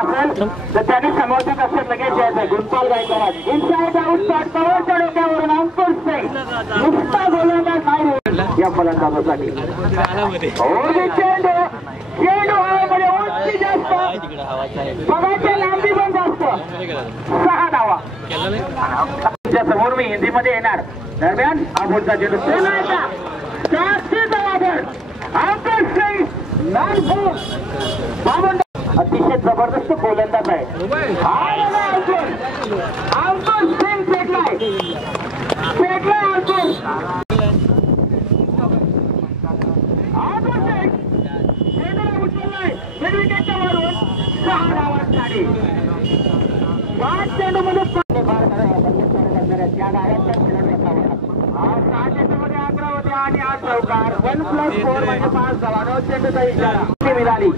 असेल तर त्यांनी समोरच्या कक्षात लगेच द्यायचं. गुंपाल गायकवाड इनसाइड आउट शॉट कव्हरच्या डोक्यावरून अंकुश सिंग नुसता गोलंदाज नाही या फलंदाजासाठी. चेंडू हवेमध्ये उंची जास्त बघायच्या लांबी पण जास्त 6 धावा. समोर मी हिंदीमध्ये येणार. दरम्यान अभूतचा चेंडू सोनाचा जास्ती जबाबदार अंकुश सिंग अतिशय जबरदस्त गोलंदाज आहे. अंकुश सिंग फेकलाय अंकुश. विकेटच्या वरून 6 धावांसाठी 5 चेंडूमध्ये त्या गाड्यांचा खेळत असावा. 6 चेंडूमध्ये 11 होते आणि 8 चौकार 1+4 म्हणजे 5 धावा. 9 चेंडूचा इशारा मिळाली.